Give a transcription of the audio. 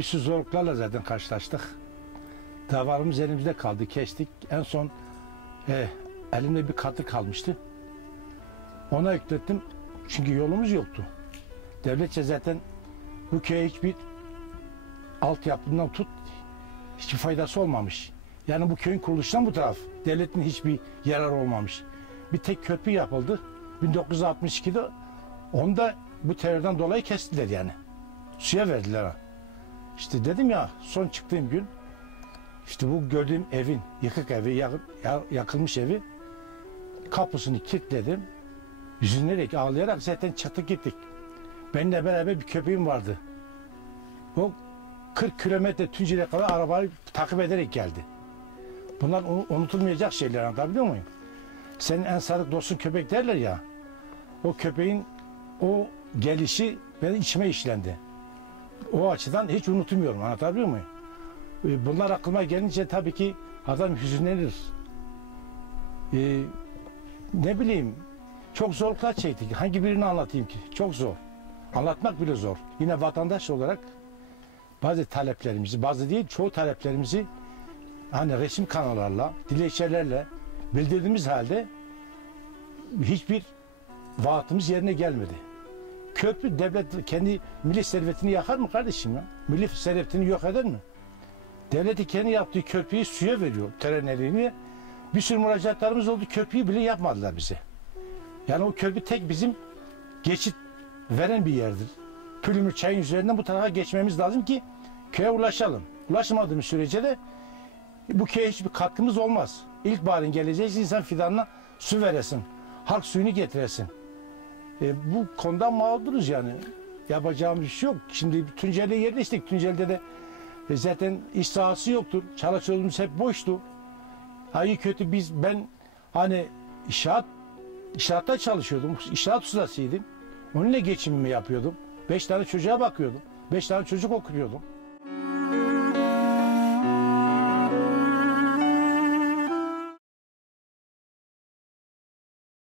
Bir sürü zorluklarla zaten karşılaştık. Davarımız elimizde kaldı, kestik. En son elimde bir katır kalmıştı. Ona yüklettim çünkü yolumuz yoktu. Devletçe zaten bu köye hiçbir altyapından tut hiçbir faydası olmamış. Yani bu köyün kuruluşundan bu taraf devletin hiçbir yararı olmamış. Bir tek köprü yapıldı 1962'de, onu da bu terörden dolayı kestiler yani. Suya verdiler ha. İşte dedim ya, son çıktığım gün işte bu gördüğüm evin, yıkık evi, yakılmış evi, kapısını kilitledim. Üzülerek, ağlayarak zaten çatıp gittik. Benimle beraber bir köpeğim vardı. O 40 kilometre Tunceli'ye kadar arabayı takip ederek geldi. Bunlar unutulmayacak şeyler, anlatabiliyor muyum? Senin en sadık dostun köpek derler ya. O köpeğin o gelişi benim içime işlendi. O açıdan hiç unutmuyorum, anlatabiliyor muyum? Bunlar aklıma gelince tabii ki adam hüzünlenir. Ne bileyim, çok zorluklar çektik. Hangi birini anlatayım ki? Çok zor. Anlatmak bile zor. Yine vatandaş olarak bazı taleplerimizi, bazı değil çoğu taleplerimizi hani resim kanallarla, dilekçelerle bildirdiğimiz halde hiçbir vaatimiz yerine gelmedi. Köprü, devlet kendi milli servetini yakar mı kardeşim ya? Milli servetini yok eder mi? Devleti kendi yaptığı köprüyü suya veriyor, terenlerini. Bir sürü müracaatlarımız oldu, köprüyü bile yapmadılar bize. Yani o köprü tek bizim geçit veren bir yerdir. Pülümür çayın üzerinden bu tarafa geçmemiz lazım ki köye ulaşalım. Ulaşamadığımız sürece de bu köye hiçbir katkımız olmaz. İlkbaharın geleceği insan fidanına su veresin. Halk suyunu getiresin. Bu konudan mağduruz yani. Yapacağımız bir şey yok. Şimdi Tunceli'ye yerleştik. Tunceli'de de zaten iş sahası yoktur. Çalışıyorumuz hep boştu. İyi kötü ben hani İnşaatta çalışıyordum. İnşaat ustasıydım. Onunla geçimimi yapıyordum. 5 tane çocuğa bakıyordum. 5 tane çocuk okutuyordum.